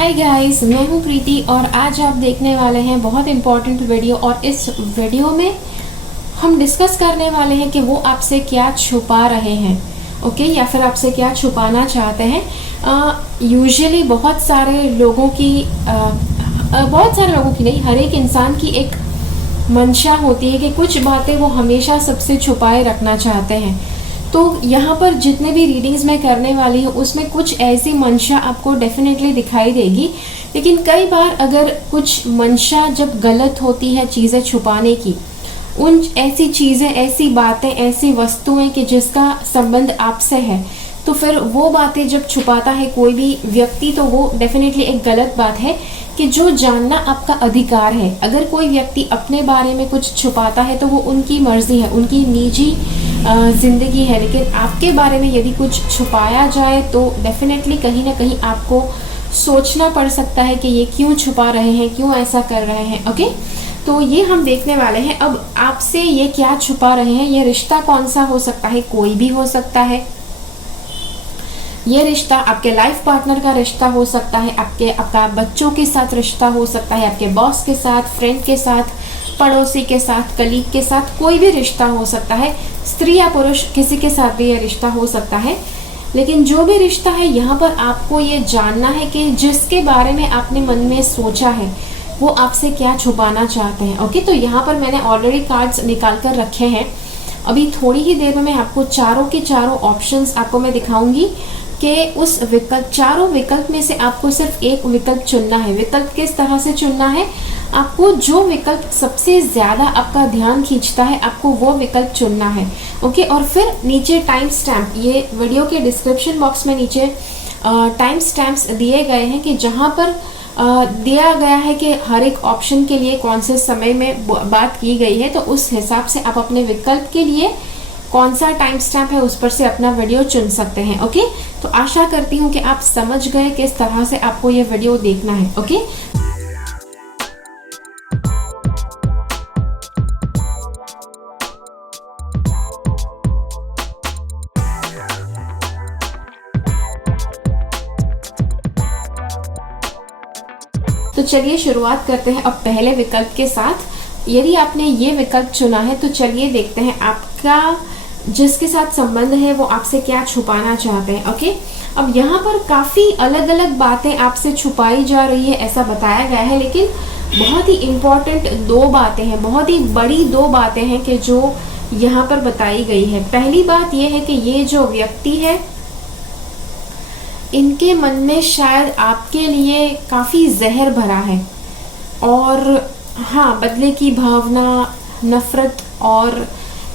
Hi guys, मैं हूँ प्रीति और आज आप देखने वाले हैं बहुत इम्पोर्टेंट वीडियो। और इस वीडियो में हम डिस्कस करने वाले हैं कि वो आपसे क्या छुपा रहे हैं, ओके, या फिर आपसे क्या छुपाना चाहते हैं। यूजुअली बहुत सारे लोगों की नहीं, हर एक इंसान की एक मंशा होती है कि कुछ बातें वो हमेशा सबसे छुपाए रखना चाहते हैं। तो यहाँ पर जितने भी रीडिंग्स मैं करने वाली हूँ उसमें कुछ ऐसी मंशा आपको डेफिनेटली दिखाई देगी। लेकिन कई बार अगर कुछ मंशा जब गलत होती है चीज़ें छुपाने की, उन ऐसी चीज़ें, ऐसी बातें, ऐसी वस्तुएं कि जिसका संबंध आपसे है, तो फिर वो बातें जब छुपाता है कोई भी व्यक्ति तो वो डेफिनेटली एक गलत बात है कि जो जानना आपका अधिकार है। अगर कोई व्यक्ति अपने बारे में कुछ छुपाता है तो वो उनकी मर्जी है, उनकी निजी ज़िंदगी है। लेकिन आपके बारे में यदि कुछ छुपाया जाए तो डेफिनेटली कहीं ना कहीं आपको सोचना पड़ सकता है कि ये क्यों छुपा रहे हैं, क्यों ऐसा कर रहे हैं। ओके, तो ये हम देखने वाले हैं। अब आपसे ये क्या छुपा रहे हैं, ये रिश्ता कौन सा हो सकता है, कोई भी हो सकता है। ये रिश्ता आपके लाइफ पार्टनर का रिश्ता हो सकता है, आपका बच्चों के साथ रिश्ता हो सकता है, आपके बॉस के साथ, फ्रेंड के साथ, पड़ोसी के साथ, कलीग के साथ, कोई भी रिश्ता हो सकता है। स्त्री या पुरुष किसी के साथ भी ये रिश्ता हो सकता है। लेकिन जो भी रिश्ता है, यहाँ पर आपको ये जानना है कि जिसके बारे में आपने मन में सोचा है वो आपसे क्या छुपाना चाहते हैं। ओके, तो यहाँ पर मैंने ऑलरेडी कार्ड्स निकाल कर रखे हैं। अभी थोड़ी ही देर में मैं आपको चारों के चारों ऑप्शंस आपको मैं दिखाऊंगी कि उस चारों विकल्प में से आपको सिर्फ एक विकल्प चुनना है। विकल्प किस तरह से चुनना है, आपको जो विकल्प सबसे ज़्यादा आपका ध्यान खींचता है आपको वो विकल्प चुनना है। ओके, और फिर नीचे टाइम स्टैम्प, ये वीडियो के डिस्क्रिप्शन बॉक्स में नीचे टाइम स्टैम्प्स दिए गए हैं कि जहाँ पर दिया गया है कि हर एक ऑप्शन के लिए कौन से समय में बात की गई है। तो उस हिसाब से आप अपने विकल्प के लिए कौन सा टाइम स्टैम्प है उस पर से अपना वीडियो चुन सकते हैं। ओके, तो आशा करती हूँ कि आप समझ गए किस तरह से आपको ये वीडियो देखना है। ओके, तो चलिए शुरुआत करते हैं अब पहले विकल्प के साथ। यदि आपने ये विकल्प चुना है तो चलिए देखते हैं आपका जिसके साथ संबंध है वो आपसे क्या छुपाना चाहते हैं। ओके, अब यहाँ पर काफ़ी अलग अलग बातें आपसे छुपाई जा रही है ऐसा बताया गया है। लेकिन बहुत ही इम्पोर्टेंट दो बातें हैं, बहुत ही बड़ी दो बातें हैं कि जो यहाँ पर बताई गई है। पहली बात यह है कि ये जो व्यक्ति है इनके मन में शायद आपके लिए काफ़ी जहर भरा है और हाँ, बदले की भावना, नफरत और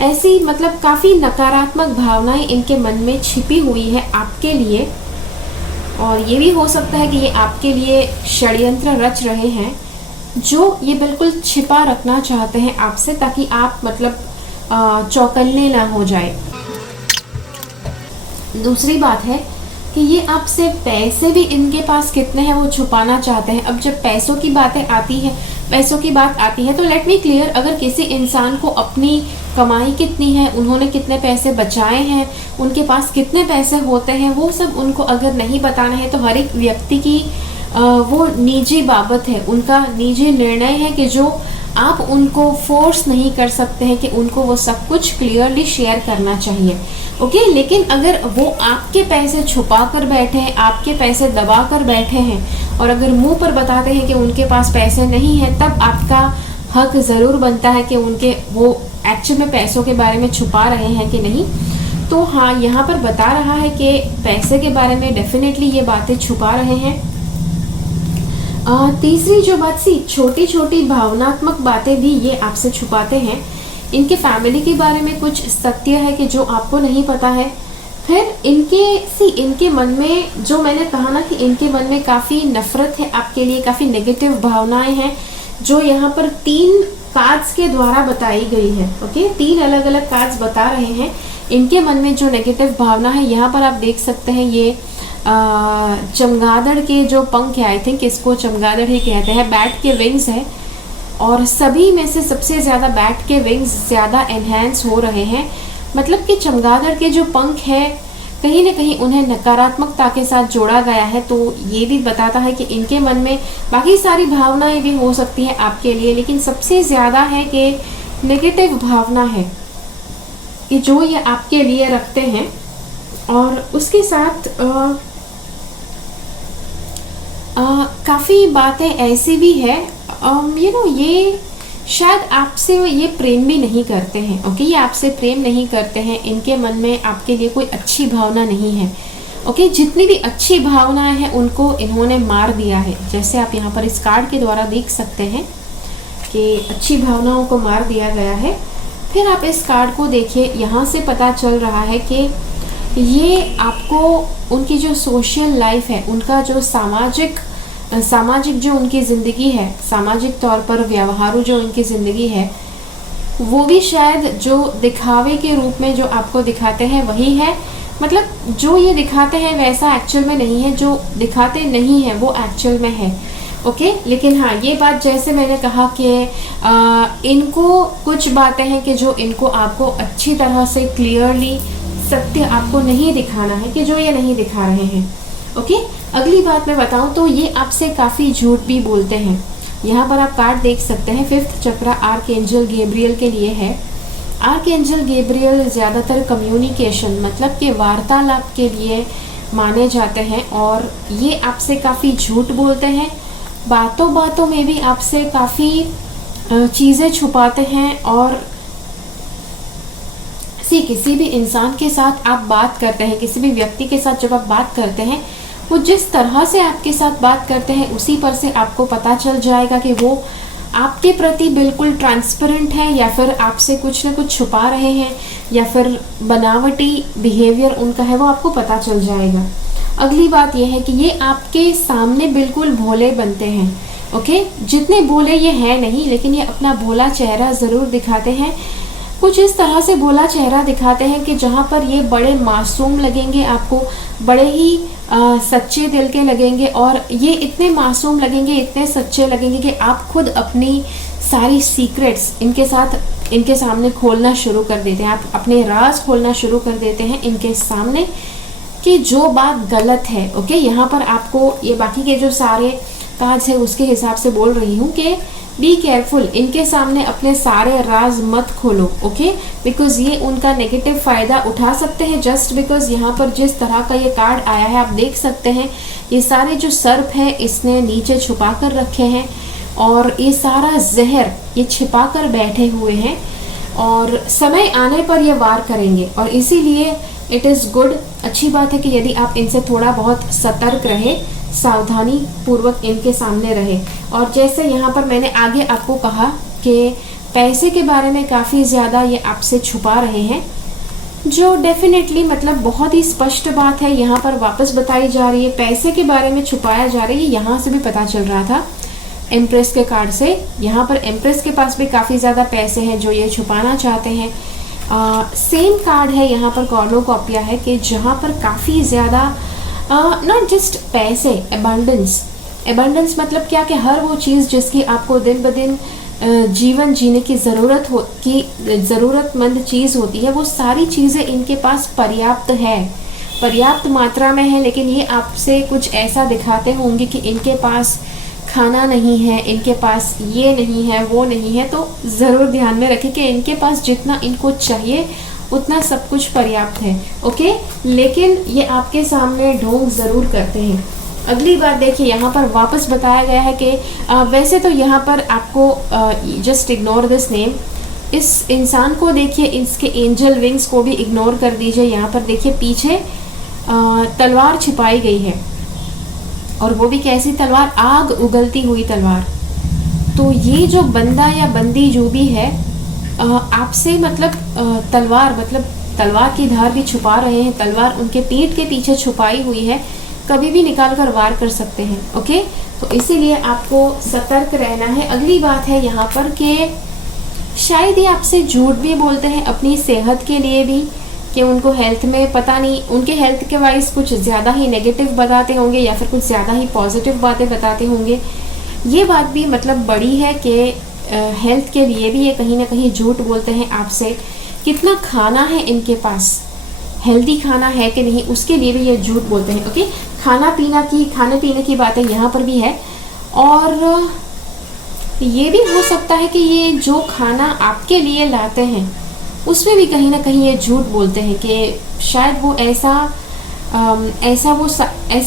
ऐसी मतलब काफ़ी नकारात्मक भावनाएं इनके मन में छिपी हुई है आपके लिए। और ये भी हो सकता है कि ये आपके लिए षड्यंत्र रच रहे हैं जो ये बिल्कुल छिपा रखना चाहते हैं आपसे, ताकि आप मतलब चौकन्ने ना हो जाए। दूसरी बात है कि ये आपसे पैसे भी इनके पास कितने हैं वो छुपाना चाहते हैं। अब जब पैसों की बात आती है तो लेट मी क्लियर, अगर किसी इंसान को अपनी कमाई कितनी है, उन्होंने कितने पैसे बचाए हैं, उनके पास कितने पैसे होते हैं, वो सब उनको अगर नहीं बताना है तो हर एक व्यक्ति की वो निजी बाबत है, उनका निजी निर्णय है कि जो आप उनको फोर्स नहीं कर सकते हैं कि उनको वो सब कुछ क्लियरली शेयर करना चाहिए। ओके, लेकिन अगर वो आपके पैसे छुपा कर बैठे हैं, आपके पैसे दबा कर बैठे हैं और अगर मुंह पर बताते हैं कि उनके पास पैसे नहीं हैं, तब आपका हक ज़रूर बनता है कि उनके वो एक्चुअल में पैसों के बारे में छुपा रहे हैं कि नहीं। तो हाँ, यहाँ पर बता रहा है कि पैसे के बारे में डेफिनेटली ये बातें छुपा रहे हैं। तीसरी जो बात सी, छोटी छोटी भावनात्मक बातें भी ये आपसे छुपाते हैं। इनके फैमिली के बारे में कुछ सत्य है कि जो आपको नहीं पता है। फिर इनके मन में, जो मैंने कहा ना कि इनके मन में काफ़ी नफरत है आपके लिए, काफ़ी नेगेटिव भावनाएं हैं जो यहाँ पर 3 कार्ड्स के द्वारा बताई गई है। ओके, 3 अलग अलग कार्ड्स बता रहे हैं इनके मन में जो नेगेटिव भावना है। यहाँ पर आप देख सकते हैं ये चमगादड़ के जो पंख है, आई थिंक इसको चमगादड़ ही कहते हैं, बैट के विंग्स है और सभी में से सबसे ज़्यादा बैट के विंग्स ज़्यादा एनहेंस हो रहे हैं। मतलब कि चमगादड़ के जो पंख है कहीं ना कहीं उन्हें नकारात्मकता के साथ जोड़ा गया है, तो ये भी बताता है कि इनके मन में बाकी सारी भावनाएं भी हो सकती हैं आपके लिए, लेकिन सबसे ज़्यादा है कि नेगेटिव भावना है कि जो ये आपके लिए रखते हैं। और उसके साथ काफ़ी बातें ऐसी भी है, ये शायद आपसे ये प्रेम भी नहीं करते हैं। ओके, ये आपसे प्रेम नहीं करते हैं, इनके मन में आपके लिए कोई अच्छी भावना नहीं है। ओके, जितनी भी अच्छी भावनाएं हैं उनको इन्होंने मार दिया है। जैसे आप यहाँ पर इस कार्ड के द्वारा देख सकते हैं कि अच्छी भावनाओं को मार दिया गया है। फिर आप इस कार्ड को देखिए, यहाँ से पता चल रहा है कि ये आपको उनकी जो सोशल लाइफ है, उनका जो सामाजिक जो उनकी ज़िंदगी है, सामाजिक तौर पर व्यवहारू जो उनकी ज़िंदगी है, वो भी शायद जो दिखावे के रूप में जो आपको दिखाते हैं वही है। मतलब जो ये दिखाते हैं वैसा एक्चुअल में नहीं है, जो दिखाते नहीं है वो एक्चुअल में है। ओके, लेकिन हाँ, ये बात जैसे मैंने कहा कि इनको कुछ बातें हैं कि जो इनको आपको अच्छी तरह से क्लियरली सत्य आपको नहीं दिखाना है, कि जो ये नहीं दिखा रहे हैं। ओके, अगली बात मैं बताऊं तो ये आपसे काफ़ी झूठ भी बोलते हैं। यहाँ पर आप कार्ड देख सकते हैं, 5th चक्र आर्कएंजल गैब्रियल के लिए है। आर्कएंजल गैब्रियल ज़्यादातर कम्युनिकेशन मतलब कि वार्तालाप के लिए माने जाते हैं, और ये आपसे काफ़ी झूठ बोलते हैं। बातों बातों में भी आपसे काफ़ी चीज़ें छुपाते हैं। और किसी भी इंसान के साथ आप बात करते हैं, किसी भी व्यक्ति के साथ जब आप बात करते हैं, वो जिस तरह से आपके साथ बात करते हैं उसी पर से आपको पता चल जाएगा कि वो आपके प्रति बिल्कुल ट्रांसपेरेंट है या फिर आपसे कुछ ना कुछ छुपा रहे हैं, या फिर बनावटी बिहेवियर उनका है, वो आपको पता चल जाएगा। अगली बात यह है कि ये आपके सामने बिल्कुल भोले बनते हैं। ओके, जितने भोले ये हैं नहीं, लेकिन ये अपना भोला चेहरा ज़रूर दिखाते हैं। कुछ इस तरह से भोला चेहरा दिखाते हैं कि जहाँ पर ये बड़े मासूम लगेंगे आपको, बड़े ही सच्चे दिल के लगेंगे, और ये इतने मासूम लगेंगे, इतने सच्चे लगेंगे कि आप खुद अपनी सारी सीक्रेट्स इनके सामने खोलना शुरू कर देते हैं। आप अपने राज खोलना शुरू कर देते हैं इनके सामने कि जो बात गलत है। ओके, यहाँ पर आपको ये बाकी के जो सारे कार्ड्स है उसके हिसाब से बोल रही हूँ कि बी केयरफुल, इनके सामने अपने सारे राज मत खोलो। ओके, बिकॉज ये उनका नेगेटिव फ़ायदा उठा सकते हैं। जस्ट बिकॉज यहाँ पर जिस तरह का ये कार्ड आया है आप देख सकते हैं, ये सारे जो सर्प है इसने नीचे छुपा कर रखे हैं, और ये सारा जहर ये छिपा कर बैठे हुए हैं, और समय आने पर ये वार करेंगे। और इसीलिए इट इज़ गुड, अच्छी बात है कि यदि आप इनसे थोड़ा बहुत सतर्क रहे, सावधानी पूर्वक इनके सामने रहे। और जैसे यहाँ पर मैंने आगे आपको कहा कि पैसे के बारे में काफ़ी ज़्यादा ये आपसे छुपा रहे हैं, जो डेफिनेटली मतलब बहुत ही स्पष्ट बात है यहाँ पर वापस बताई जा रही है। पैसे के बारे में छुपाया जा रही है, यहाँ से भी पता चल रहा था एम्प्रेस के कार्ड से। यहाँ पर एम्प्रेस के पास भी काफ़ी ज़्यादा पैसे हैं जो ये छुपाना चाहते हैं। सेम कार्ड है यहाँ पर कॉर्नोकॉपिया है कि जहाँ पर काफ़ी ज़्यादा नॉट जस्ट पैसे, एबंडेंस मतलब क्या कि हर वो चीज़ जिसकी आपको दिन ब दिन जीवन जीने की ज़रूरतमंद चीज़ होती है, वो सारी चीज़ें इनके पास पर्याप्त मात्रा में है। लेकिन ये आपसे कुछ ऐसा दिखाते होंगे कि इनके पास खाना नहीं है, इनके पास ये नहीं है, वो नहीं है। तो ज़रूर ध्यान में रखें कि इनके पास जितना इनको चाहिए उतना सब कुछ पर्याप्त है। ओके, लेकिन ये आपके सामने ढोंग ज़रूर करते हैं। अगली बात देखिए, यहाँ पर वापस बताया गया है कि वैसे तो यहाँ पर आपको जस्ट इग्नोर दिस नेम, इस इंसान को देखिए, इसके एंजल विंग्स को भी इग्नोर कर दीजिए। यहाँ पर देखिए पीछे तलवार छिपाई गई है, और वो भी कैसी तलवार, आग उगलती हुई तलवार। तो ये जो बंदा या बंदी जो भी है आपसे मतलब तलवार की धार भी छुपा रहे हैं, तलवार उनके पीठ के पीछे छुपाई हुई है, कभी भी निकाल कर वार कर सकते हैं। ओके, तो इसीलिए आपको सतर्क रहना है। अगली बात है यहाँ पर कि शायद ये आपसे झूठ भी बोलते हैं अपनी सेहत के लिए भी, कि उनको हेल्थ में पता नहीं, उनके हेल्थ के वाइज कुछ ज़्यादा ही नेगेटिव बताते होंगे या फिर कुछ ज़्यादा ही पॉजिटिव बातें बताते होंगे। ये बात भी मतलब बड़ी है कि हेल्थ के लिए भी ये कहीं ना कहीं झूठ बोलते हैं आपसे। कितना खाना है इनके पास, हेल्दी खाना है कि नहीं, उसके लिए भी ये झूठ बोलते हैं। ओके, खाने पीने की बातें यहाँ पर भी है। और ये भी हो सकता है कि ये जो खाना आपके लिए लाते हैं उसमें भी कहीं ना कहीं ये झूठ बोलते हैं कि शायद वो ऐसा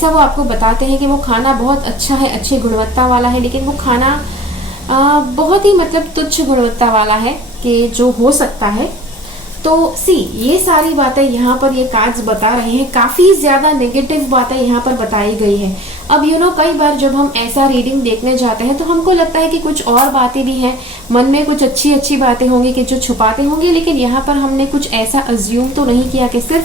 वो आपको बताते हैं कि वो खाना बहुत अच्छा है, अच्छी गुणवत्ता वाला है, लेकिन वो खाना बहुत ही मतलब तुच्छ गुणवत्ता वाला है कि जो हो सकता है। तो ये सारी बातें यहाँ पर ये कार्ड्स बता रहे हैं, काफ़ी ज़्यादा नेगेटिव बातें यहाँ पर बताई गई है। अब कई बार जब हम ऐसा रीडिंग देखने जाते हैं तो हमको लगता है कि कुछ और बातें भी हैं, मन में कुछ अच्छी अच्छी बातें होंगी कि जो छुपाते होंगे, लेकिन यहाँ पर हमने कुछ ऐसा अज्यूम तो नहीं किया कि सिर्फ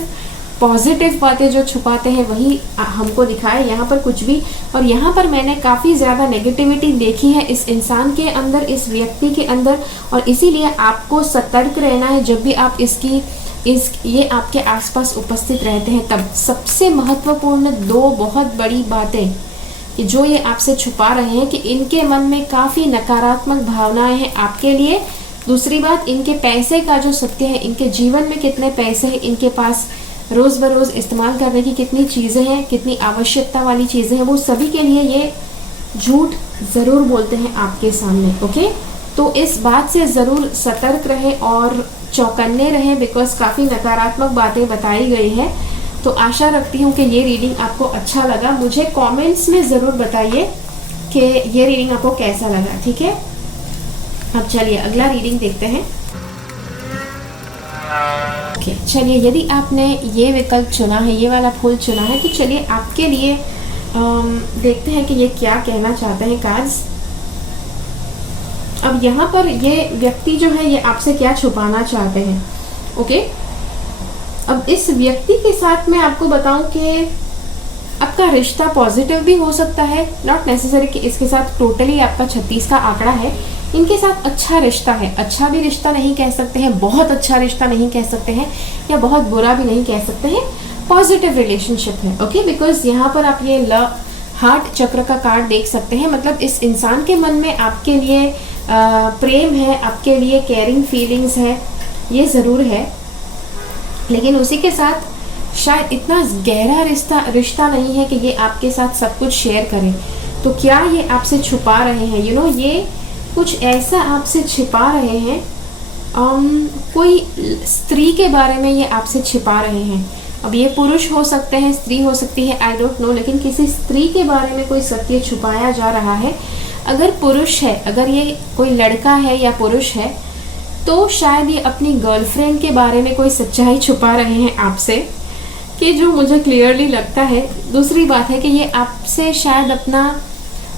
पॉजिटिव बातें जो छुपाते हैं वही हमको दिखाए, यहाँ पर कुछ भी। और यहाँ पर मैंने काफ़ी ज़्यादा नेगेटिविटी देखी है इस इंसान के अंदर, इस व्यक्ति के अंदर, और इसीलिए आपको सतर्क रहना है जब भी आप ये आपके आसपास उपस्थित रहते हैं। तब सबसे महत्वपूर्ण 2 बहुत बड़ी बातें कि जो ये आपसे छुपा रहे हैं कि इनके मन में काफ़ी नकारात्मक भावनाएं हैं आपके लिए। दूसरी बात, इनके पैसे का जो सत्य है, इनके जीवन में कितने पैसे हैं, इनके पास रोज़ बरोज़ इस्तेमाल करने की कितनी चीज़ें हैं, कितनी आवश्यकता वाली चीज़ें हैं, वो सभी के लिए ये झूठ ज़रूर बोलते हैं आपके सामने। ओके, तो इस बात से ज़रूर सतर्क रहें और चौकन्ने रहें, बिकॉज काफ़ी नकारात्मक बातें बताई गई है। तो आशा रखती हूँ कि ये रीडिंग आपको अच्छा लगा। मुझे कमेंट्स में ज़रूर बताइए कि ये रीडिंग आपको कैसा लगा। ठीक है, अब चलिए अगला रीडिंग देखते हैं। ओके, चलिए यदि आपने ये विकल्प चुना है, ये वाला फूल चुना है, तो चलिए आपके लिए देखते हैं कि ये क्या कहना चाहते हैं कार्ड्स। अब यहाँ पर ये व्यक्ति जो है ये आपसे क्या छुपाना चाहते हैं। ओके, अब इस व्यक्ति के साथ मैं आपको बताऊं कि आपका रिश्ता पॉजिटिव भी हो सकता है, नॉट नेसेसरी कि इसके साथ टोटली आपका 36 का आंकड़ा है। इनके साथ अच्छा रिश्ता है, अच्छा भी रिश्ता नहीं कह सकते हैं, बहुत अच्छा रिश्ता नहीं कह सकते हैं, या बहुत बुरा भी नहीं कह सकते हैं, पॉजिटिव रिलेशनशिप है। ओके, बिकॉज यहाँ पर आप ये हार्ट चक्र का कार्ड देख सकते हैं, मतलब इस इंसान के मन में आपके लिए प्रेम है, आपके लिए केयरिंग फीलिंग्स है, ये ज़रूर है, लेकिन उसी के साथ शायद इतना गहरा रिश्ता नहीं है कि ये आपके साथ सब कुछ शेयर करें। तो क्या ये आपसे छुपा रहे हैं, ये कुछ ऐसा आपसे छिपा रहे हैं, कोई स्त्री के बारे में ये आपसे छिपा रहे हैं। अब ये पुरुष हो सकते हैं, स्त्री हो सकती है, आई डोंट नो, लेकिन किसी स्त्री के बारे में कोई सत्य छुपाया जा रहा है। अगर पुरुष है, अगर ये कोई लड़का है या पुरुष है, तो शायद ये अपनी गर्लफ्रेंड के बारे में कोई सच्चाई छुपा रहे हैं आपसे, कि जो मुझे क्लियरली लगता है। दूसरी बात है कि ये आपसे शायद अपना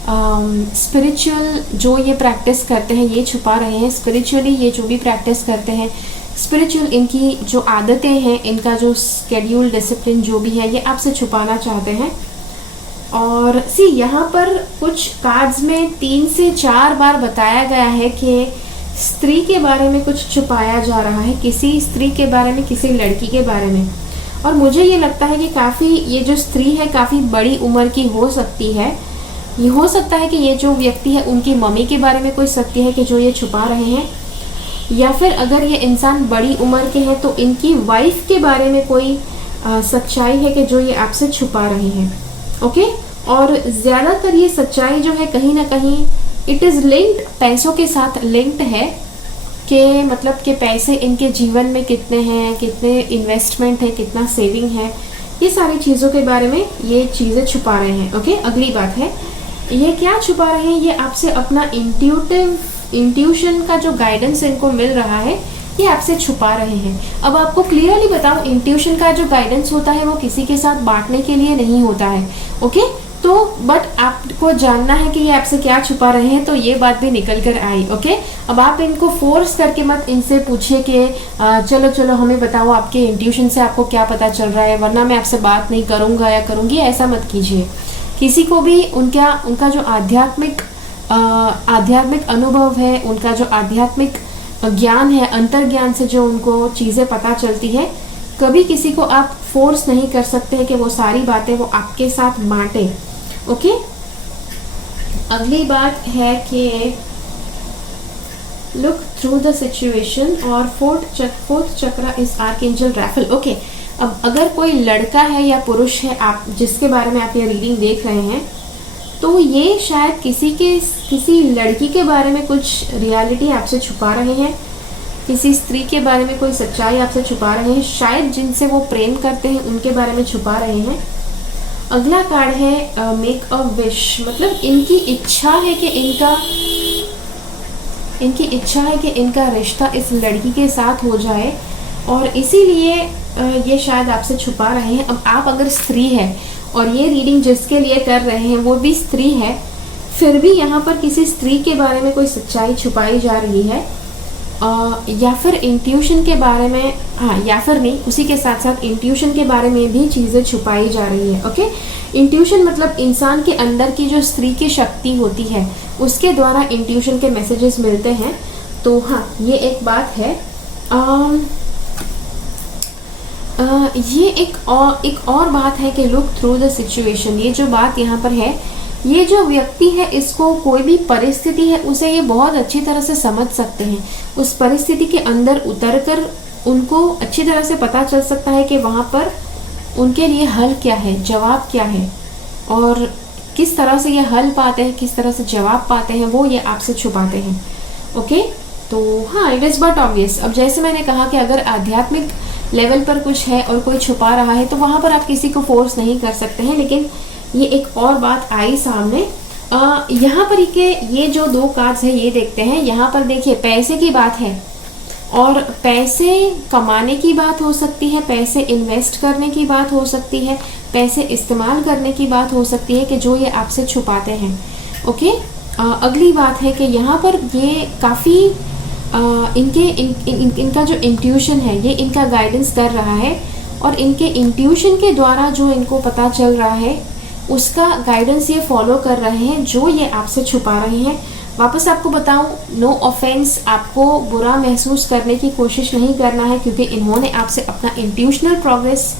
स्पिरिचुअल जो ये प्रैक्टिस करते हैं ये छुपा रहे हैं। स्पिरिचुअली ये जो भी प्रैक्टिस करते हैं, स्पिरिचुअल इनकी जो आदतें हैं, इनका जो स्केड्यूल डिसिप्लिन जो भी है, ये आपसे छुपाना चाहते हैं। और यहाँ पर कुछ कार्ड्स में 3 से 4 बार बताया गया है कि स्त्री के बारे में कुछ छुपाया जा रहा है, किसी स्त्री के बारे में, किसी लड़की के बारे में। और मुझे ये लगता है कि काफ़ी ये जो स्त्री है काफ़ी बड़ी उम्र की हो सकती है। ये हो सकता है कि ये जो व्यक्ति है उनकी मम्मी के बारे में कोई सत्य है कि जो ये छुपा रहे हैं, या फिर अगर ये इंसान बड़ी उम्र के हैं तो इनकी वाइफ के बारे में कोई सच्चाई है कि जो ये आपसे छुपा रहे हैं। ओके, और ज़्यादातर ये सच्चाई जो है कहीं ना कहीं इट इज़ लिंक्ड, पैसों के साथ लिंक्ड है, कि मतलब कि पैसे इनके जीवन में कितने हैं, कितने इन्वेस्टमेंट है, कितना सेविंग है, ये सारी चीज़ों के बारे में ये चीज़ें छुपा रहे हैं। ओके, अगली बात है ये क्या छुपा रहे हैं, ये आपसे अपना इंट्यूशन का जो गाइडेंस इनको मिल रहा है ये आपसे छुपा रहे हैं। अब आपको क्लियरली बताऊं, इंट्यूशन का जो गाइडेंस होता है वो किसी के साथ बांटने के लिए नहीं होता है। ओके, तो बट आपको जानना है कि ये आपसे क्या छुपा रहे हैं, तो ये बात भी निकल कर आई। ओके, अब आप इनको फोर्स करके मत इनसे पूछिए कि चलो चलो हमें बताओ आपके इंट्यूशन से आपको क्या पता चल रहा है, वरना मैं आपसे बात नहीं करूँगा या करूँगी, ऐसा मत कीजिए। किसी को भी उनका जो आध्यात्मिक अनुभव है, उनका जो आध्यात्मिक ज्ञान है, अंतर्ज्ञान से जो उनको चीज़ें पता चलती है, कभी किसी को आप फोर्स नहीं कर सकते हैं कि वो सारी बातें वो आपके साथ बांटे। ओके, अगली बात है कि लुक थ्रू द सिचुएशन, और फोर्थ चक्र इज आर्कएंजल राफेल। ओके, अब अगर कोई लड़का है या पुरुष है आप जिसके बारे में आप ये रीडिंग देख रहे हैं, तो ये शायद किसी लड़की के बारे में कुछ रियलिटी आपसे छुपा रहे हैं, किसी स्त्री के बारे में कोई सच्चाई आपसे छुपा रहे हैं, शायद जिनसे वो प्रेम करते हैं उनके बारे में छुपा रहे हैं। अगला कार्ड है मेक अ विश, मतलब इनकी इच्छा है कि इनका रिश्ता इस लड़की के साथ हो जाए और इसीलिए ये शायद आपसे छुपा रहे हैं। अब आप अगर स्त्री है और ये रीडिंग जिसके लिए कर रहे हैं वो भी स्त्री है, फिर भी यहाँ पर किसी स्त्री के बारे में कोई सच्चाई छुपाई जा रही है, या फिर इंट्यूशन के बारे में, हाँ या फिर नहीं, उसी के साथ साथ इंट्यूशन के बारे में भी चीज़ें छुपाई जा रही है। ओके, इंट्यूशन मतलब इंसान के अंदर की जो स्त्री की शक्ति होती है उसके द्वारा इंट्यूशन के मैसेजेस मिलते हैं। तो हाँ, ये एक बात है। ये एक और बात है कि लुक थ्रू द सिचुएशन। ये जो बात यहाँ पर है, ये जो व्यक्ति है इसको कोई भी परिस्थिति है उसे ये बहुत अच्छी तरह से समझ सकते हैं। उस परिस्थिति के अंदर उतरकर उनको अच्छी तरह से पता चल सकता है कि वहाँ पर उनके लिए हल क्या है, जवाब क्या है, और किस तरह से ये हल पाते हैं, किस तरह से जवाब पाते हैं, वो ये आपसे छुपाते हैं। ओके, तो हाँ, इट इज़ बट ऑब्वियस। अब जैसे मैंने कहा कि अगर आध्यात्मिक लेवल पर कुछ है और कोई छुपा रहा है तो वहाँ पर आप किसी को फोर्स नहीं कर सकते हैं, लेकिन ये एक और बात आई सामने। यहाँ पर ये जो दो कार्ड्स हैं ये देखते हैं। यहाँ पर देखिए पैसे की बात है और पैसे कमाने की बात हो सकती है, पैसे इन्वेस्ट करने की बात हो सकती है, पैसे इस्तेमाल करने की बात हो सकती है कि जो ये आपसे छुपाते हैं। ओके, अगली बात है कि यहाँ पर ये काफ़ी इनका जो इंट्यूशन है ये इनका गाइडेंस कर रहा है और इनके इंट्यूशन के द्वारा जो इनको पता चल रहा है उसका गाइडेंस ये फॉलो कर रहे हैं जो ये आपसे छुपा रहे हैं। वापस आपको बताऊं, नो ऑफेंस, आपको बुरा महसूस करने की कोशिश नहीं करना है क्योंकि इन्होंने आपसे अपना इंट्यूशनल प्रोग्रेस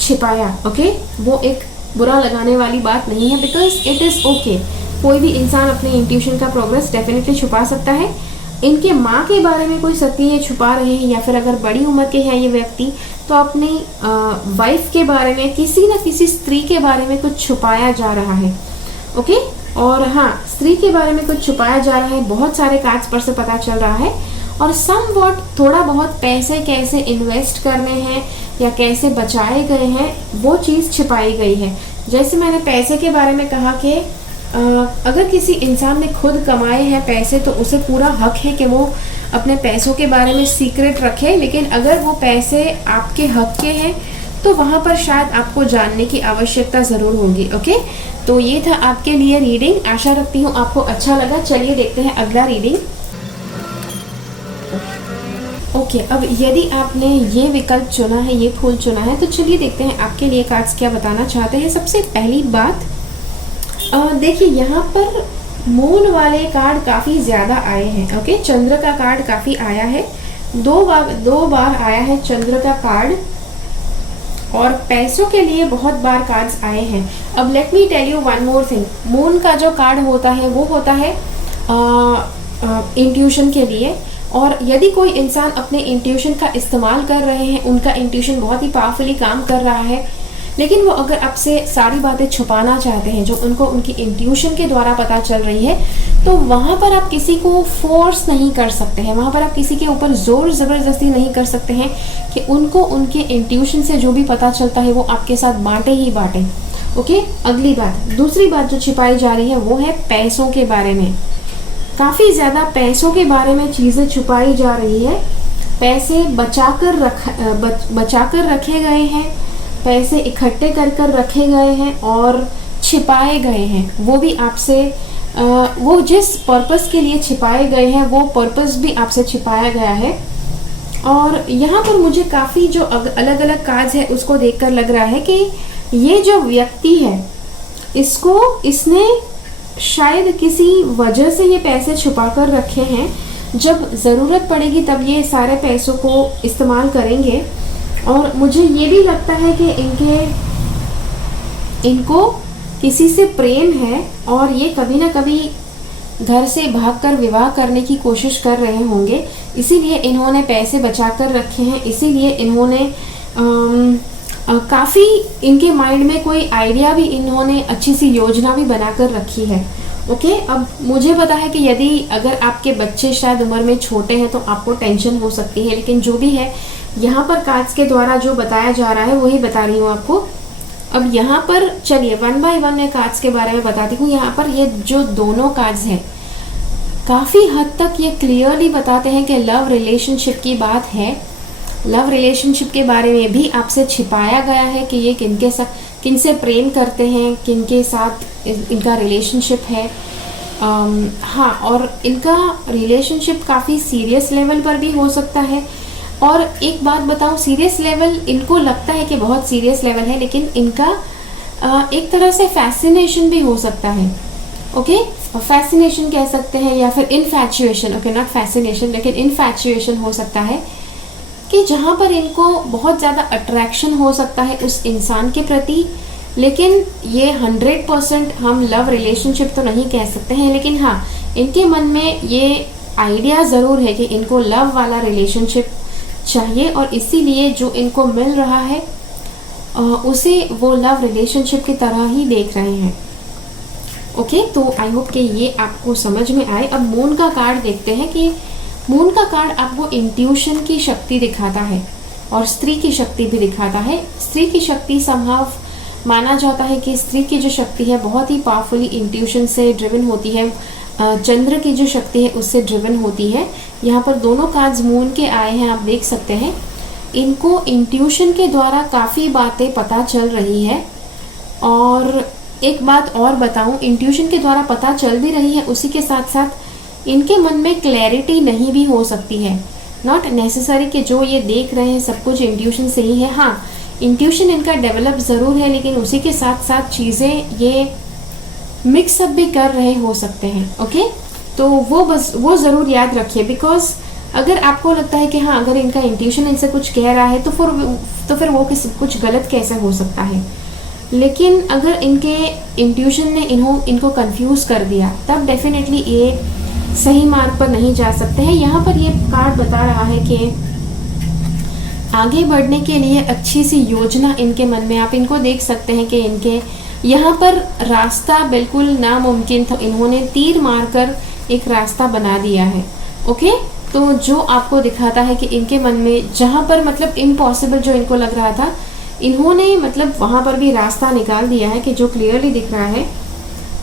छिपाया। ओके, वो एक बुरा लगाने वाली बात नहीं है, बिकॉज इट इज़ ओके। कोई भी इंसान अपने इंट्यूशन का प्रोग्रेस डेफिनेटली छुपा सकता है। इनके माँ के बारे में कोई सत्य ये छुपा रहे हैं या फिर अगर बड़ी उम्र के हैं ये व्यक्ति तो अपनी वाइफ के बारे में, किसी न किसी स्त्री के बारे में कुछ छुपाया जा रहा है। ओके, और हाँ, स्त्री के बारे में कुछ छुपाया जा रहा है, बहुत सारे कार्ड्स पर से पता चल रहा है। और समवॉट थोड़ा बहुत पैसे कैसे इन्वेस्ट करने हैं या कैसे बचाए गए हैं वो चीज़ छिपाई गई है। जैसे मैंने पैसे के बारे में कहा कि अगर किसी इंसान ने खुद कमाए हैं पैसे तो उसे पूरा हक है कि वो अपने पैसों के बारे में सीक्रेट रखे, लेकिन अगर वो पैसे आपके हक के हैं तो वहाँ पर शायद आपको जानने की आवश्यकता ज़रूर होगी। ओके, तो ये था आपके लिए रीडिंग। आशा रखती हूँ आपको अच्छा लगा। चलिए देखते हैं अगला रीडिंग। ओके, अब यदि आपने ये विकल्प चुना है, ये फूल चुना है, तो चलिए देखते हैं आपके लिए कार्ड्स क्या बताना चाहते हैं। सबसे पहली बात देखिए, यहाँ पर मून वाले कार्ड काफ़ी ज़्यादा आए हैं। ओके, चंद्र का कार्ड काफ़ी आया है, दो बार आया है चंद्र का कार्ड, और पैसों के लिए बहुत बार कार्ड्स आए हैं। अब let me tell you one more thing. Moon का जो कार्ड होता है वो होता है इंट्यूशन के लिए, और यदि कोई इंसान अपने इंट्यूशन का इस्तेमाल कर रहे हैं, उनका इंट्यूशन बहुत ही पावरफुली काम कर रहा है, लेकिन वो अगर आपसे सारी बातें छुपाना चाहते हैं जो उनको उनकी इंट्यूशन के द्वारा पता चल रही है, तो वहाँ पर आप किसी को फोर्स नहीं कर सकते हैं, वहाँ पर आप किसी के ऊपर ज़ोर ज़बरदस्ती नहीं कर सकते हैं कि उनको उनके इंट्यूशन से जो भी पता चलता है वो आपके साथ बांटे ही बांटे। ओके, अगली बात, दूसरी बात जो छिपाई जा रही है वो है पैसों के बारे में। काफ़ी ज़्यादा पैसों के बारे में चीज़ें छुपाई जा रही है। पैसे बचाकर रखे गए हैं, पैसे इकट्ठे कर रखे गए हैं और छिपाए गए हैं। वो भी आपसे वो जिस पर्पस के लिए छिपाए गए हैं वो पर्पस भी आपसे छिपाया गया है। और यहाँ पर मुझे काफ़ी जो अलग अलग कार्ड्स है उसको देखकर लग रहा है कि ये जो व्यक्ति है इसने शायद किसी वजह से ये पैसे छुपा कर रखे हैं। जब ज़रूरत पड़ेगी तब ये सारे पैसों को इस्तेमाल करेंगे। और मुझे ये भी लगता है कि इनको किसी से प्रेम है और ये कभी ना कभी घर से भागकर विवाह करने की कोशिश कर रहे होंगे, इसीलिए इन्होंने पैसे बचा कर रखे हैं, इसीलिए इन्होंने काफ़ी इनके माइंड में कोई आइडिया भी, इन्होंने अच्छी सी योजना भी बनाकर रखी है। ओके, अब मुझे पता है कि यदि अगर आपके बच्चे शायद उम्र में छोटे हैं तो आपको टेंशन हो सकती है, लेकिन जो भी है यहाँ पर कार्ड्स के द्वारा जो बताया जा रहा है वही बता रही हूँ आपको। अब यहाँ पर चलिए वन बाय वन मैं कार्ड्स के बारे में बताती हूँ। यहाँ पर ये जो दोनों कार्ड्स हैं काफ़ी हद तक ये क्लियरली बताते हैं कि लव रिलेशनशिप की बात है। लव रिलेशनशिप के बारे में भी आपसे छिपाया गया है कि ये किनके साथ, किनसे प्रेम करते हैं, किनके साथ इनका रिलेशनशिप है। हाँ, और इनका रिलेशनशिप काफ़ी सीरियस लेवल पर भी हो सकता है। और एक बात बताऊँ, सीरियस लेवल इनको लगता है कि बहुत सीरियस लेवल है, लेकिन इनका एक तरह से फैसिनेशन भी हो सकता है। ओके, फैसिनेशन कह सकते हैं या फिर इनफैचुएशन। ओके, नॉट फैसिनेशन लेकिन इनफैचुएशन हो सकता है कि जहाँ पर इनको बहुत ज़्यादा अट्रैक्शन हो सकता है उस इंसान के प्रति। लेकिन ये 100% हम लव रिलेशनशिप तो नहीं कह सकते हैं, लेकिन हाँ, इनके मन में ये आइडिया ज़रूर है कि इनको लव वाला रिलेशनशिप चाहिए, और इसीलिए जो इनको मिल रहा है उसे वो लव रिलेशनशिप की तरह ही देख रहे हैं। ओके, तो आई होप कि ये आपको समझ में आए। अब मून का कार्ड देखते हैं कि मून का कार्ड आपको इंट्यूशन की शक्ति दिखाता है और स्त्री की शक्ति भी दिखाता है। स्त्री की शक्ति संभव माना जाता है कि स्त्री की जो शक्ति है बहुत ही पावरफुली इंट्यूशन से ड्रिवन होती है। चंद्र की जो शक्ति है उससे ड्रिवन होती है। यहाँ पर दोनों कार्ड्स मून के आए हैं, आप देख सकते हैं। इनको इंट्यूशन के द्वारा काफ़ी बातें पता चल रही है। और एक बात और बताऊं, इंट्यूशन के द्वारा पता चल भी रही है, उसी के साथ साथ इनके मन में क्लैरिटी नहीं भी हो सकती है। नॉट नेसेसरी कि जो ये देख रहे हैं सब कुछ इंट्यूशन से ही है। हाँ, इंट्यूशन इनका डेवलप ज़रूर है, लेकिन उसी के साथ साथ चीज़ें ये मिक्सअप भी कर रहे हो सकते हैं। ओके, तो वो ज़रूर याद रखिए, बिकॉज अगर आपको लगता है कि हाँ, अगर इनका इंट्यूशन इनसे कुछ कह रहा है तो फिर वो कुछ गलत कैसे हो सकता है। लेकिन अगर इनके इंट्यूशन ने इनको कंफ्यूज कर दिया तब डेफिनेटली ये सही मार्ग पर नहीं जा सकते हैं। यहाँ पर ये कार्ड बता रहा है कि आगे बढ़ने के लिए अच्छी सी योजना इनके मन में, आप इनको देख सकते हैं कि इनके यहाँ पर रास्ता बिल्कुल नामुमकिन था, इन्होंने तीर मारकर एक रास्ता बना दिया है। ओके, तो जो आपको दिखाता है कि इनके मन में जहाँ पर मतलब इम्पॉसिबल जो इनको लग रहा था, इन्होंने मतलब वहाँ पर भी रास्ता निकाल दिया है, कि जो क्लियरली दिख रहा है।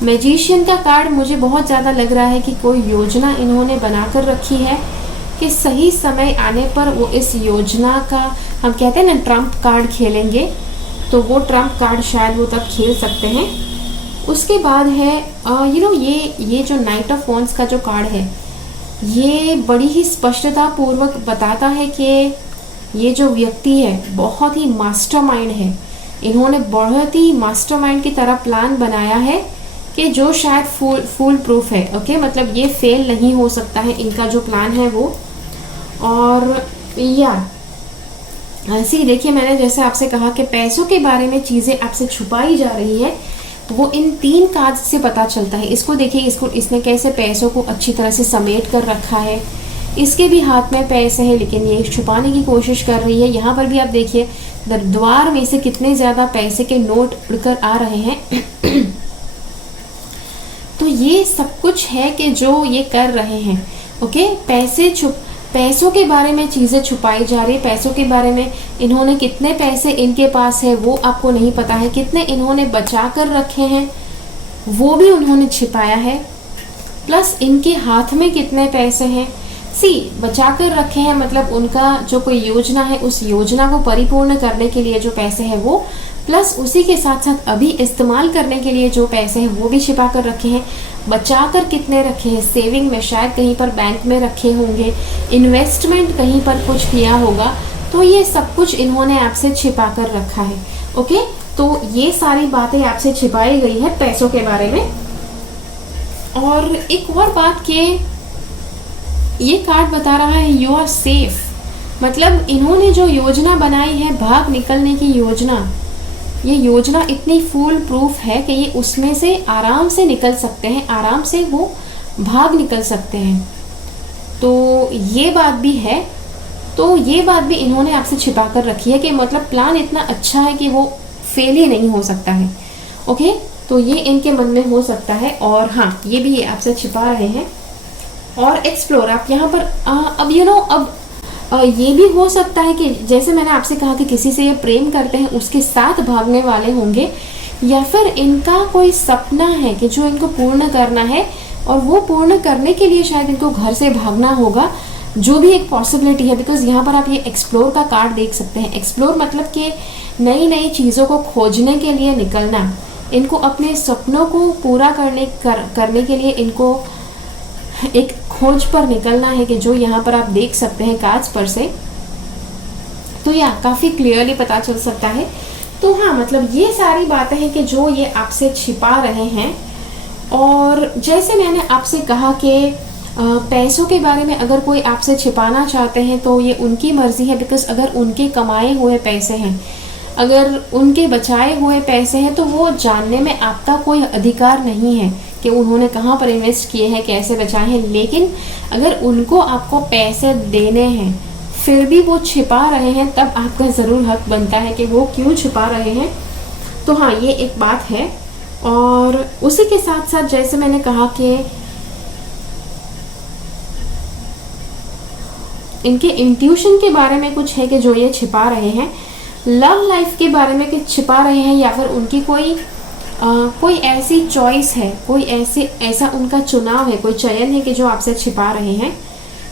मैजिशियन का कार्ड मुझे बहुत ज़्यादा लग रहा है कि कोई योजना इन्होंने बनाकर रखी है कि सही समय आने पर वो इस योजना का, हम कहते हैं ना ट्रम्प कार्ड खेलेंगे, तो वो ट्रम्प कार्ड शायद वो तब खेल सकते हैं। उसके बाद है ये जो नाइट ऑफ वॉन्ड्स का जो कार्ड है, ये बड़ी ही स्पष्टता पूर्वक बताता है कि ये जो व्यक्ति है बहुत ही मास्टरमाइंड है। इन्होंने बहुत ही मास्टरमाइंड की तरह प्लान बनाया है कि जो शायद फूल प्रूफ है। ओके, मतलब ये फेल नहीं हो सकता है इनका जो प्लान है वो। और ऐसे देखिए, मैंने जैसे आपसे कहा कि पैसों के बारे में चीज़ें आपसे छुपाई जा रही है, तो वो इन 3 कार्ड से पता चलता है। इसको देखिए, इसने कैसे पैसों को अच्छी तरह से समेट कर रखा है। इसके भी हाथ में पैसे हैं, लेकिन ये छुपाने की कोशिश कर रही है। यहाँ पर भी आप देखिए, द्वार में से कितने ज़्यादा पैसे के नोट उड़कर आ रहे हैं। तो ये सब कुछ है कि जो ये कर रहे हैं। ओके, पैसों के बारे में चीज़ें छुपाई जा रही है। पैसों के बारे में इन्होंने कितने पैसे इनके पास है वो आपको नहीं पता है, कितने इन्होंने बचा कर रखे हैं वो भी उन्होंने छिपाया है, प्लस इनके हाथ में कितने पैसे हैं। बचा कर रखे हैं मतलब उनका जो कोई योजना है उस योजना को परिपूर्ण करने के लिए जो पैसे हैं वो, प्लस उसी के साथ साथ अभी इस्तेमाल करने के लिए जो पैसे हैं वो भी छिपा कर रखे हैं। बचा कर कितने रखे हैं, सेविंग में शायद कहीं पर बैंक में रखे होंगे, इन्वेस्टमेंट कहीं पर कुछ किया होगा, तो ये सब कुछ इन्होंने आपसे छिपा कर रखा है। ओके, तो ये सारी बातें आपसे छिपाई गई है पैसों के बारे में। और एक और बात कि ये कार्ड बता रहा है यू आर सेफ, मतलब इन्होंने जो योजना बनाई है भाग निकलने की योजना, ये योजना इतनी फूल प्रूफ है कि ये उसमें से आराम से निकल सकते हैं, आराम से वो भाग निकल सकते हैं। तो ये बात भी है। तो ये बात भी इन्होंने आपसे छिपा कर रखी है कि मतलब प्लान इतना अच्छा है कि वो फेल ही नहीं हो सकता है। ओके, तो ये इनके मन में हो सकता है। और हाँ, ये भी ये आपसे छिपा रहे हैं। और एक्सप्लोर, आप यहाँ पर अब अब ये भी हो सकता है कि जैसे मैंने आपसे कहा कि किसी से ये प्रेम करते हैं, उसके साथ भागने वाले होंगे, या फिर इनका कोई सपना है कि जो इनको पूर्ण करना है, और वो पूर्ण करने के लिए शायद इनको घर से भागना होगा, जो भी एक पॉसिबिलिटी है। बिकॉज यहाँ पर आप ये एक्सप्लोर का कार्ड देख सकते हैं। एक्सप्लोर मतलब कि नई नई चीज़ों को खोजने के लिए निकलना, इनको अपने सपनों को पूरा करने के लिए इनको एक खोज पर निकलना है, कि जो यहाँ पर आप देख सकते हैं कार्ड्स पर से। तो या काफ़ी क्लियरली पता चल सकता है। तो हाँ, मतलब ये सारी बातें हैं कि जो ये आपसे छिपा रहे हैं। और जैसे मैंने आपसे कहा कि पैसों के बारे में अगर कोई आपसे छिपाना चाहते हैं तो ये उनकी मर्जी है। बिकॉज अगर उनके कमाए हुए पैसे हैं, अगर उनके बचाए हुए पैसे हैं, तो वो जानने में आपका कोई अधिकार नहीं है कि उन्होंने कहाँ पर इन्वेस्ट किए हैं, कैसे बचाए हैं। लेकिन अगर उनको आपको पैसे देने हैं फिर भी वो छिपा रहे हैं, तब आपका ज़रूर हक बनता है कि वो क्यों छिपा रहे हैं। तो हाँ, ये एक बात है। और उसी के साथ साथ जैसे मैंने कहा कि इनके इंट्यूशन के बारे में कुछ है कि जो ये छिपा रहे हैं। लव लाइफ के बारे में कि छिपा रहे हैं, या फिर उनकी कोई ऐसी चॉइस है, कोई ऐसा उनका चुनाव है, कोई चयन है कि जो आपसे छिपा रहे हैं,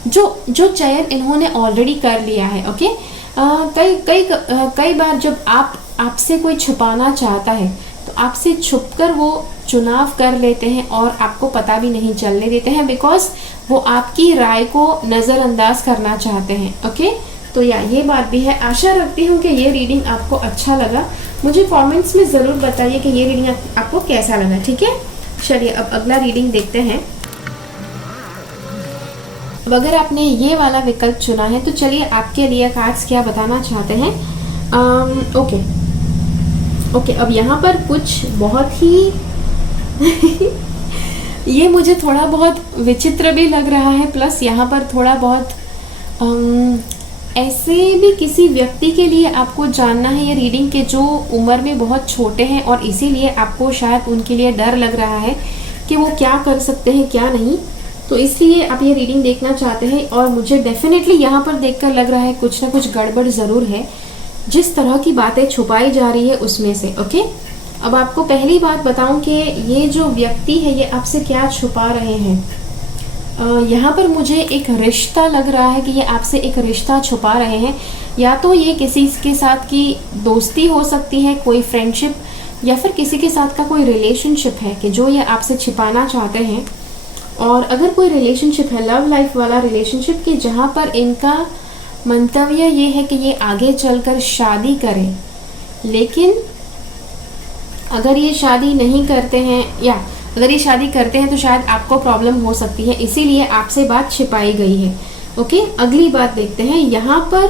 जो चयन इन्होंने ऑलरेडी कर लिया है। ओके, कई बार जब आपसे कोई छुपाना चाहता है तो आपसे छुपकर वो चुनाव कर लेते हैं और आपको पता भी नहीं चलने देते हैं, बिकॉज वो आपकी राय को नज़रअंदाज करना चाहते हैं। ओके, तो ये बात भी है। आशा रखती हूँ कि ये रीडिंग आपको अच्छा लगा। मुझे कमेंट्स में ज़रूर बताइए कि ये रीडिंग आपको कैसा लगा। ठीक है, चलिए अब अगला रीडिंग देखते हैं। अब अगर आपने ये वाला विकल्प चुना है तो चलिए आपके लिए कार्ड्स क्या बताना चाहते हैं। ओके, अब यहाँ पर कुछ बहुत ही ये मुझे थोड़ा बहुत विचित्र भी लग रहा है, प्लस यहाँ पर थोड़ा बहुत ऐसे भी किसी व्यक्ति के लिए आपको जानना है ये रीडिंग के जो उम्र में बहुत छोटे हैं, और इसीलिए आपको शायद उनके लिए डर लग रहा है कि वो क्या कर सकते हैं क्या नहीं, तो इसलिए आप ये रीडिंग देखना चाहते हैं। और मुझे डेफिनेटली यहाँ पर देखकर लग रहा है कुछ ना कुछ गड़बड़ ज़रूर है, जिस तरह की बातें छुपाई जा रही है उसमें से। ओके, अब आपको पहली बात बताऊं कि ये जो व्यक्ति है ये आपसे क्या छुपा रहे हैं। यहाँ पर मुझे एक रिश्ता लग रहा है कि ये आपसे एक रिश्ता छुपा रहे हैं, या तो ये किसी के साथ की दोस्ती हो सकती है, कोई फ्रेंडशिप, या फिर किसी के साथ का कोई रिलेशनशिप है कि जो ये आपसे छिपाना चाहते हैं। और अगर कोई रिलेशनशिप है, लव लाइफ वाला रिलेशनशिप, कि जहाँ पर इनका मंतव्य ये है कि ये आगे चलकर शादी करें, लेकिन अगर ये शादी नहीं करते हैं, या अगर ये शादी करते हैं तो शायद आपको प्रॉब्लम हो सकती है, इसीलिए आपसे बात छिपाई गई है। ओके, अगली बात देखते हैं। यहाँ पर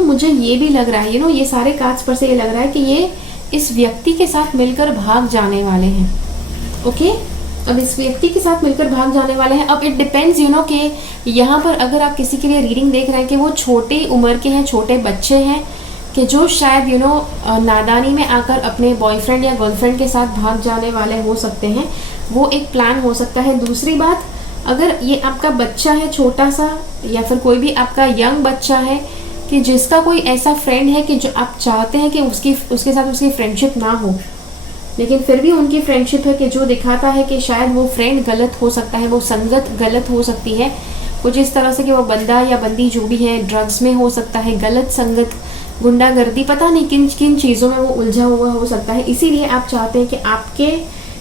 मुझे ये भी लग रहा है, ये सारे कार्ड्स पर से ये लग रहा है कि ये इस व्यक्ति के साथ मिलकर भाग जाने वाले हैं। ओके, अब इस व्यक्ति के साथ मिलकर भाग जाने वाले हैं। अब इट डिपेंड्स कि यहाँ पर अगर आप किसी के लिए रीडिंग देख रहे हैं कि वो छोटे उम्र के हैं, छोटे बच्चे हैं, कि जो शायद नादानी में आकर अपने बॉयफ्रेंड या गर्लफ्रेंड के साथ भाग जाने वाले हो सकते हैं, वो एक प्लान हो सकता है। दूसरी बात, अगर ये आपका बच्चा है छोटा सा, या फिर कोई भी आपका यंग बच्चा है कि जिसका कोई ऐसा फ्रेंड है कि जो आप चाहते हैं कि उसके साथ उसकी फ्रेंडशिप ना हो, लेकिन फिर भी उनकी फ्रेंडशिप है, कि जो दिखाता है कि शायद वो फ्रेंड गलत हो सकता है, वो संगत गलत हो सकती है, कुछ इस तरह से कि वो बंदा या बंदी जो भी है ड्रग्स में हो सकता है, गलत संगत, गुंडागर्दी, पता नहीं किन किन चीज़ों में वो उलझा हुआ हो सकता है। इसीलिए आप चाहते हैं कि आपके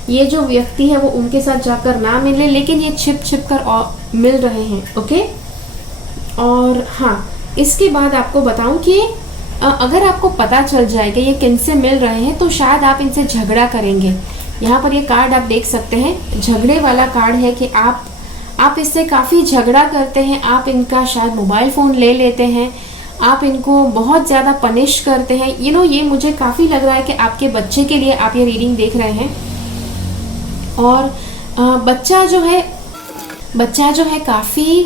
ये जो व्यक्ति है वो उनके साथ जाकर ना मिले, लेकिन ये छिप कर मिल रहे हैं। ओके, और हाँ, इसके बाद आपको बताऊं कि अगर आपको पता चल जाए कि ये किनसे मिल रहे हैं तो शायद आप इनसे झगड़ा करेंगे। यहाँ पर ये कार्ड आप देख सकते हैं, झगड़े वाला कार्ड है कि आप इससे काफ़ी झगड़ा करते हैं, आप इनका शायद मोबाइल फ़ोन ले लेते हैं, आप इनको बहुत ज़्यादा पनिश करते हैं। ये मुझे काफ़ी लग रहा है कि आपके बच्चे के लिए आप ये रीडिंग देख रहे हैं। और बच्चा जो है काफ़ी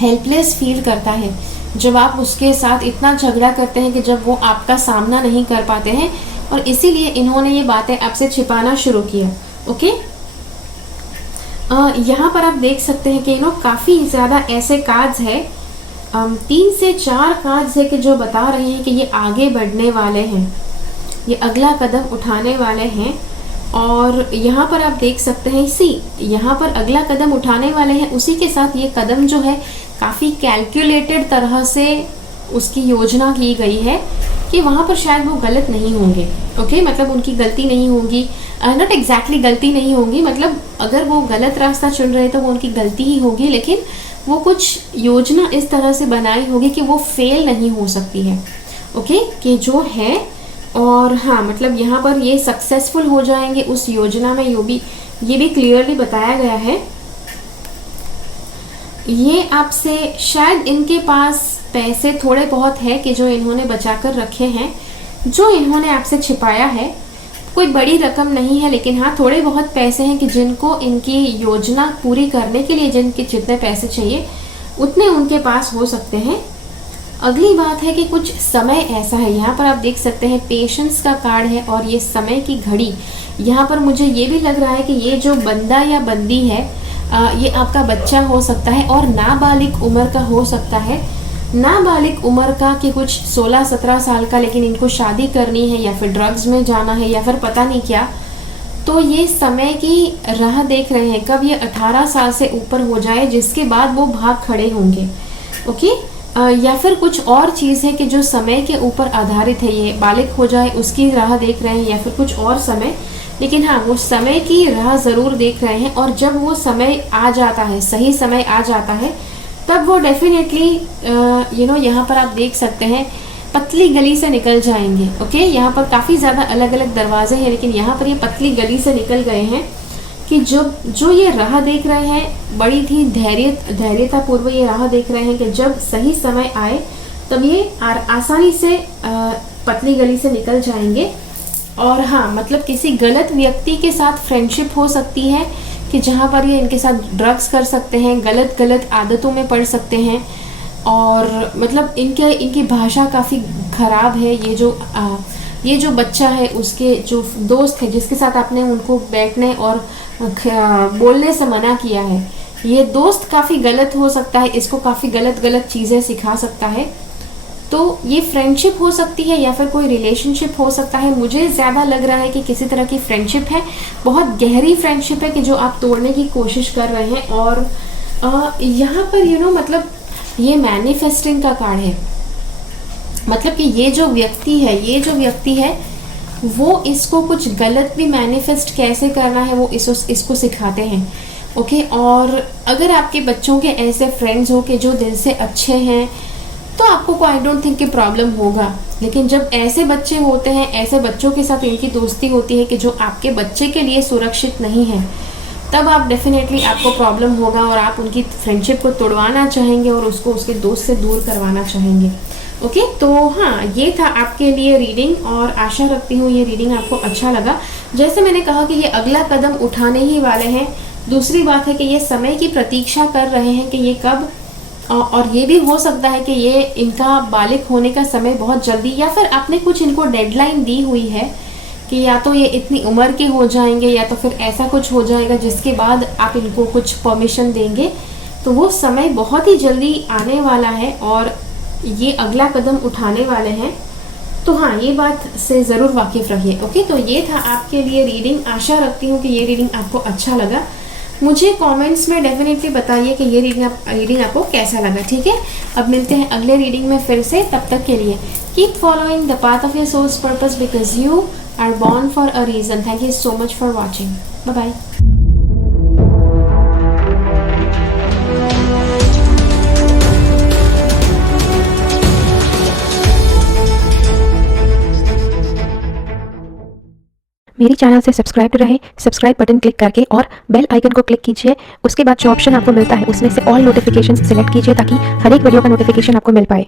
हेल्पलेस फील करता है जब आप उसके साथ इतना झगड़ा करते हैं कि जब वो आपका सामना नहीं कर पाते हैं, और इसीलिए इन्होंने ये बातें आपसे छिपाना शुरू किया। ओके, यहाँ पर आप देख सकते हैं कि काफ़ी ज़्यादा ऐसे कार्ड्स है, 3 से 4 कार्ड्स है कि जो बता रहे हैं कि ये आगे बढ़ने वाले हैं, ये अगला कदम उठाने वाले हैं। और यहाँ पर आप देख सकते हैं यहाँ पर अगला कदम उठाने वाले हैं, उसी के साथ ये कदम जो है काफ़ी कैलकुलेटेड तरह से उसकी योजना की गई है कि वहाँ पर शायद वो गलत नहीं होंगे। ओके, मतलब उनकी गलती नहीं होगी, नॉट एग्जैक्टली गलती नहीं होगी, मतलब अगर वो गलत रास्ता चुन रहे तो वो उनकी गलती ही होगी, लेकिन वो कुछ योजना इस तरह से बनाई होगी कि वो फेल नहीं हो सकती है। ओके, कि जो है, और हाँ मतलब यहाँ पर ये सक्सेसफुल हो जाएंगे उस योजना में, ये भी क्लियरली बताया गया है। ये आपसे शायद इनके पास पैसे थोड़े बहुत है कि जो इन्होंने बचा कर रखे हैं, जो इन्होंने आपसे छिपाया है। कोई बड़ी रकम नहीं है, लेकिन हाँ थोड़े बहुत पैसे हैं कि जिनको इनकी योजना पूरी करने के लिए जिनके जितने पैसे चाहिए उतने उनके पास हो सकते हैं। अगली बात है कि कुछ समय ऐसा है, यहाँ पर आप देख सकते हैं पेशेंस का कार्ड है और ये समय की घड़ी। यहाँ पर मुझे ये भी लग रहा है कि ये जो बंदा या बंदी है ये आपका बच्चा हो सकता है और नाबालिग उम्र का हो सकता है। नाबालिग उम्र का कि कुछ 16-17 साल का, लेकिन इनको शादी करनी है या फिर ड्रग्स में जाना है या फिर पता नहीं क्या, तो ये समय की राह देख रहे हैं कब ये 18 साल से ऊपर हो जाए, जिसके बाद वो भाग खड़े होंगे। ओके, या फिर कुछ और चीज़ है कि जो समय के ऊपर आधारित है, ये बालिग हो जाए उसकी राह देख रहे हैं या फिर कुछ और समय, लेकिन हाँ वो समय की राह ज़रूर देख रहे हैं। और जब वो समय आ जाता है, सही समय आ जाता है, तब वो डेफिनेटली यहाँ पर आप देख सकते हैं पतली गली से निकल जाएंगे। ओके, यहाँ पर काफ़ी ज़्यादा अलग अलग दरवाजे हैं, लेकिन यहाँ पर ये पतली गली से निकल गए हैं कि जो ये राह देख रहे हैं, बड़ी थी धैर्यतापूर्व ये राह देख रहे हैं कि जब सही समय आए तब ये आसानी से पतली गली से निकल जाएंगे। और हाँ मतलब किसी गलत व्यक्ति के साथ फ्रेंडशिप हो सकती है कि जहाँ पर ये इनके साथ ड्रग्स कर सकते हैं, गलत आदतों में पड़ सकते हैं, और मतलब इनकी भाषा काफ़ी ख़राब है। ये जो बच्चा है उसके जो दोस्त है जिसके साथ आपने उनको बैठने और बोलने से मना किया है, ये दोस्त काफ़ी गलत हो सकता है, इसको काफ़ी गलत चीज़ें सिखा सकता है। तो ये फ्रेंडशिप हो सकती है या फिर कोई रिलेशनशिप हो सकता है। मुझे ज़्यादा लग रहा है कि किसी तरह की फ्रेंडशिप है, बहुत गहरी फ्रेंडशिप है कि जो आप तोड़ने की कोशिश कर रहे हैं। और यहाँ पर मतलब ये मैनिफेस्टिंग का कार्ड है, मतलब कि ये जो व्यक्ति है वो इसको कुछ गलत भी मैनिफेस्ट कैसे करना है वो इसको सिखाते हैं। ओके, और अगर आपके बच्चों के ऐसे फ्रेंड्स हो कि जो दिल से अच्छे हैं तो आपको आई डोंट थिंक कि प्रॉब्लम होगा। लेकिन जब ऐसे बच्चे होते हैं, ऐसे बच्चों के साथ इनकी दोस्ती होती है कि जो आपके बच्चे के लिए सुरक्षित नहीं है, तब आप डेफिनेटली आपको प्रॉब्लम होगा और आप उनकी फ्रेंडशिप को तोड़वाना चाहेंगे और उसको उसके दोस्त से दूर करवाना चाहेंगे। ओके, तो हाँ ये था आपके लिए रीडिंग, और आशा रखती हूँ ये रीडिंग आपको अच्छा लगा। जैसे मैंने कहा कि ये अगला कदम उठाने ही वाले हैं। दूसरी बात है कि ये समय की प्रतीक्षा कर रहे हैं कि ये कब, और ये भी हो सकता है कि ये इनका बालिग होने का समय बहुत जल्दी, या फिर आपने कुछ इनको डेडलाइन दी हुई है कि या तो ये इतनी उम्र के हो जाएंगे या तो फिर ऐसा कुछ हो जाएगा जिसके बाद आप इनको कुछ परमिशन देंगे। तो वो समय बहुत ही जल्दी आने वाला है और ये अगला कदम उठाने वाले हैं। तो हाँ ये बात से ज़रूर वाकिफ़ रहिए। ओके, तो ये था आपके लिए रीडिंग। आशा रखती हूँ कि ये रीडिंग आपको अच्छा लगा। मुझे कमेंट्स में डेफिनेटली बताइए कि ये रीडिंग आपको कैसा लगा। ठीक है, अब मिलते हैं अगले रीडिंग में फिर से। तब तक के लिए keep following the path of your soul's purpose because you are born for a reason. Thank you so much for watching. Bye bye. मेरी चैनल से सब्सक्राइब रहे, सब्सक्राइब बटन क्लिक करके और बेल आइकन को क्लिक कीजिए। उसके बाद जो ऑप्शन आपको मिलता है उसमें से ऑल नोटिफिकेशंस सिलेक्ट कीजिए ताकि हर एक वीडियो का नोटिफिकेशन आपको मिल पाए।